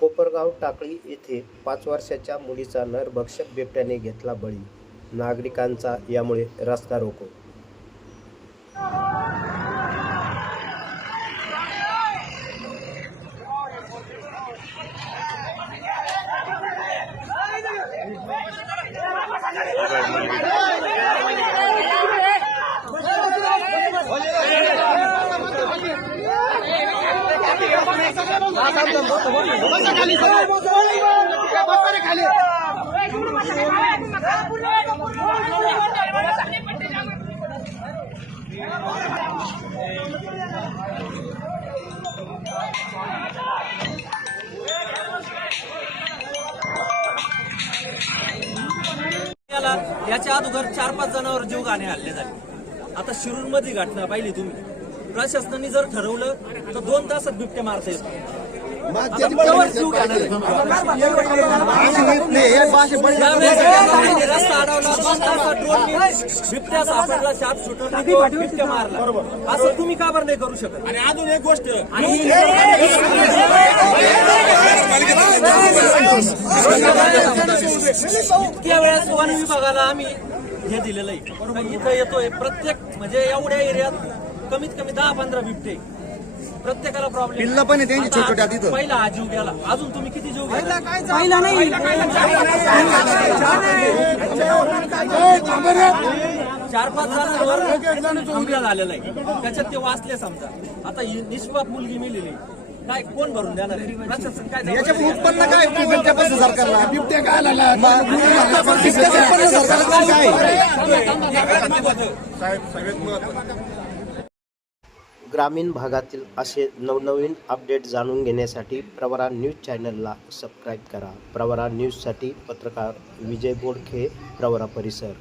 कोपरगाव टाकळी येथे पाच वर्षाच्या मुलीचा नरभक्षक बिबट्याने घेतला बळी. नागरिकांचा यामुळे रस्ता रोको. याच्या अगोदर चार पाच जणांवर जीव गाणे हल्ले झाले. आता शिरूरमध्ये घटना पाहिली तुम्ही. प्रशासनाने जर ठरवलं तर दोन तासात बिबटे मारता येतो रस्ता अडवला बिबट्या सापडला शाप शूटर बिबट्या मारला असं तुम्ही का बरं नाही करू शकत आणि अजून एक गोष्ट इतक्या वेळेस वन विभागाला आम्ही हे दिलेलं आहे इथं येतोय प्रत्येक म्हणजे एवढ्या एरियात कमीत कमी दहा पंधरा बिबटे. प्रत्येकाला प्रॉब्लेम पिल्लं पण आहे त्यांची छोट्या तिथं. पहिला हा जीव गेला अजून तुम्ही किती जीव गेला चार पाच हमला झालेला आहे त्याच्यात ते वाचले समजा आता ही निष्पाप मुलगी मिलेली काय कोण भरून देणार आहे प्रशासन काय याच्या जबाबदारी? उत्पन्न काय सरकारला बिबट्या काय आला बिबट्याचं उत्पन्न सरकारला काय ग्रामीण भागातील असे नवनवीन अपडेट जाणून घेण्यासाठी प्रवरा न्यूज चॅनलला सबस्क्राईब करा. प्रवरा न्यूजसाठी पत्रकार विजय बोडखे प्रवरा परिसर.